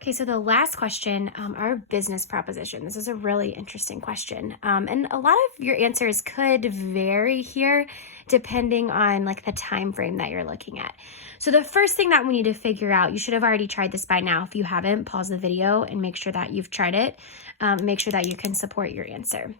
Okay, so the last question, our business proposition. This is a really interesting question. And a lot of your answers could vary here depending on like the time frame that you're looking at. So the first thing that we need to figure out, you should have already tried this by now. If you haven't, pause the video and make sure that you've tried it. Make sure that you can support your answer.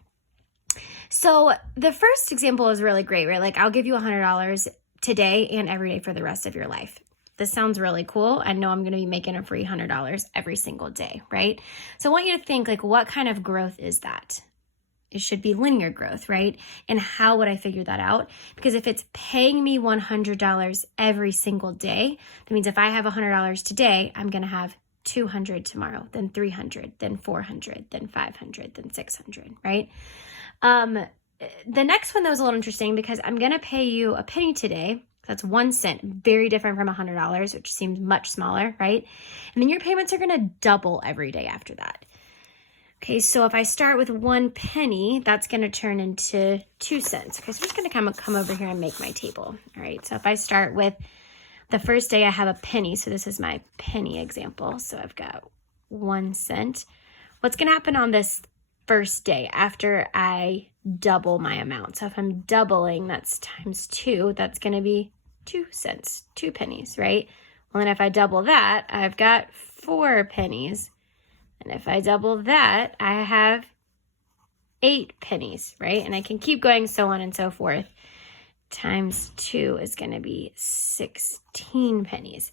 So the first example is really great, right? Like I'll give you $100 today and every day for the rest of your life. This sounds really cool. I know I'm going to be making a free $100 every single day, right? So I want you to think like, what kind of growth is that? It should be linear growth, right? And how would I figure that out? Because if it's paying me $100 every single day, that means if I have $100 today, I'm going to have 200 tomorrow, then 300, then 400, then 500, then 600, right? The next one that was a little interesting because I'm going to pay you a penny today. That's 1 cent, very different from $100, which seems much smaller, right? And then your payments are going to double every day after that. Okay, so if I start with 1 penny, that's going to turn into 2 cents. Okay, so I'm just going to come over here and make my table. All right, so if I start with the first day, I have a penny. So this is my penny example. So I've got 1 cent. What's going to happen on this first day after I double my amount? So if I'm doubling, that's times 2. That's going to be 2 cents, 2 pennies, right? Well, then if I double that, I've got 4 pennies. And if I double that, I have 8 pennies, right? And I can keep going so on and so forth. Times 2 is going to be 16 pennies.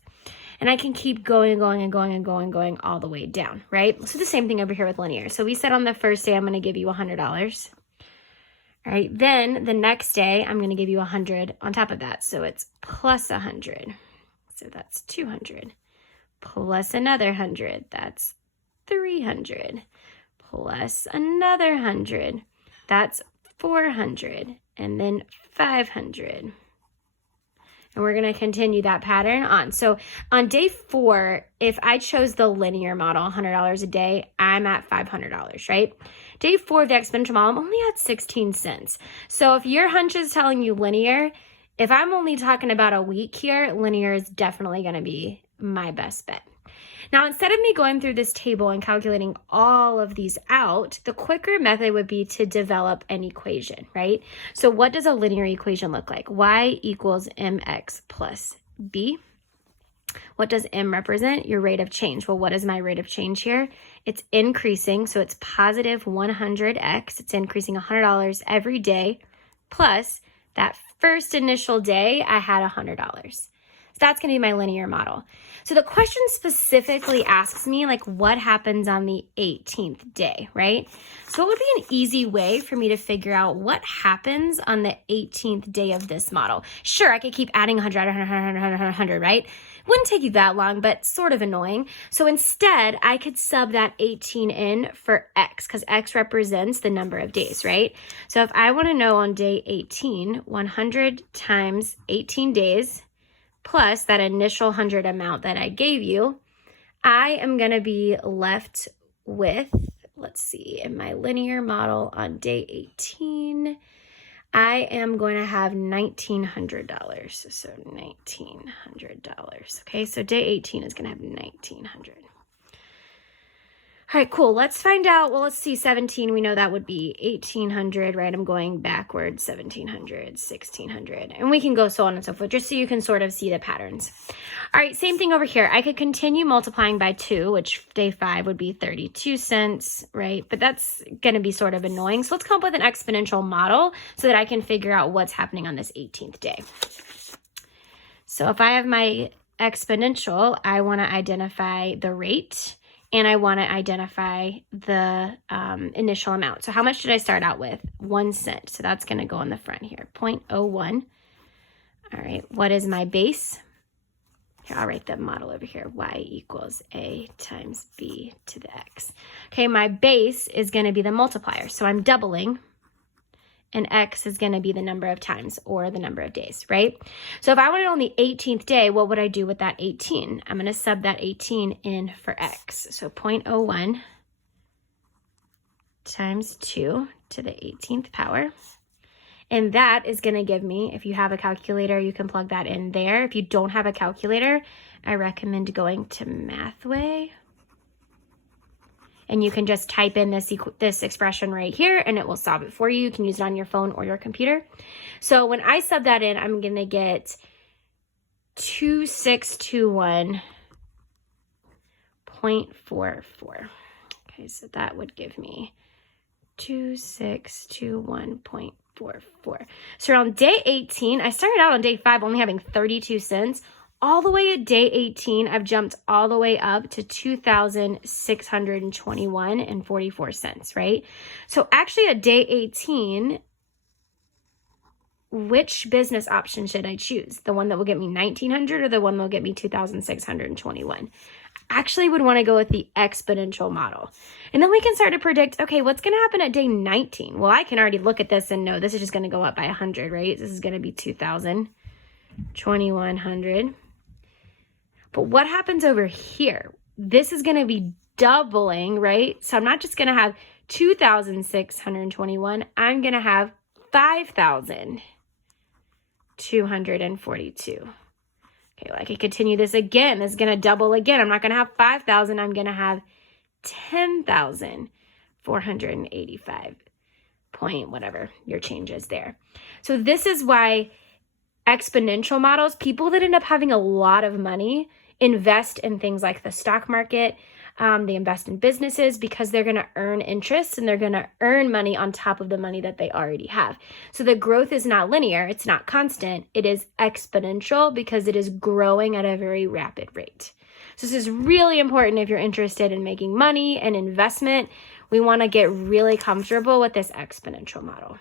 And I can keep going and going and going and going and going all the way down, right? So the same thing over here with linear. So we said on the first day, I'm going to give you $100. All right, then the next day, I'm going to give you 100 on top of that. So it's plus 100. So that's 200. Plus another 100. That's 300. Plus another 100. That's 400. And then 500. And we're going to continue that pattern on. So on day 4, if I chose the linear model, $100 a day, I'm at $500, right? Day 4 of the exponential model, I'm only at 16 cents. So if your hunch is telling you linear, if I'm only talking about a week here, linear is definitely going to be my best bet. Now, instead of me going through this table and calculating all of these out, the quicker method would be to develop an equation, right? So what does a linear equation look like? Y equals mx plus b. What does m represent? Your rate of change. Well, what is my rate of change here? It's increasing, so it's positive 100x. It's increasing $100 every day, plus that first initial day, I had $100. So that's going to be my linear model. So the question specifically asks me, like, what happens on the 18th day, right? So what would be an easy way for me to figure out what happens on the 18th day of this model? Sure, I could keep adding 100, right? Wouldn't take you that long, but sort of annoying. So instead, I could sub that 18 in for x, because x represents the number of days, right? So if I want to know on day 18, 100 times 18 days, plus that initial 100 amount that I gave you, I am going to be left with, let's see, in my linear model on day 18, I am going to have $1,900. So $1,900. Okay, so day 18 is going to have 1,900. All right, cool. Let's find out. Well, let's see, 17. We know that would be 1,800, right? I'm going backwards, 1,700, 1,600. And we can go so on and so forth, just so you can sort of see the patterns. All right, same thing over here. I could continue multiplying by 2, which day 5 would be 32 cents, right? But that's going to be sort of annoying. So let's come up with an exponential model so that I can figure out what's happening on this 18th day. So if I have my exponential, I want to identify the rate. And I want to identify the initial amount. So how much did I start out with? 1 cent. So that's going to go on the front here, 0.01. All right, what is my base? Here, I'll write the model over here. Y equals A times B to the X. Okay, my base is going to be the multiplier. So I'm doubling. And X is going to be the number of times or the number of days, right? So if I wanted on the 18th day, what would I do with that 18? I'm going to sub that 18 in for X. So 0.01 times 2 to the 18th power. And that is going to give me, if you have a calculator, you can plug that in there. If you don't have a calculator, I recommend going to Mathway. And you can just type in this expression right here and it will solve it for you. You can use it on your phone or your computer. So when I sub that in, I'm going to get 2621.44. Okay, so that would give me 2621.44. So around day 18, I started out on day 5 only having 32 cents. All the way at day 18, I've jumped all the way up to 2,621.44 cents, right? So actually at day 18, which business option should I choose? The one that will get me 1,900 or the one that will get me 2,621? Actually would want to go with the exponential model. And then we can start to predict, okay, what's going to happen at day 19? Well, I can already look at this and know this is just going to go up by 100, right? This is going to be 2,000, 2,100. But what happens over here? This is going to be doubling, right? So I'm not just going to have 2,621. I'm going to have 5,242. Okay, well, I could continue this again. This is going to double again. I'm not going to have 5,000. I'm going to have 10,485 point whatever your change is there. So this is why exponential models, people that end up having a lot of money, invest in things like the stock market. They invest in businesses because they're going to earn interest and they're going to earn money on top of the money that they already have. So the growth is not linear. It's not constant. It is exponential because it is growing at a very rapid rate. So this is really important if you're interested in making money and investment. We want to get really comfortable with this exponential model.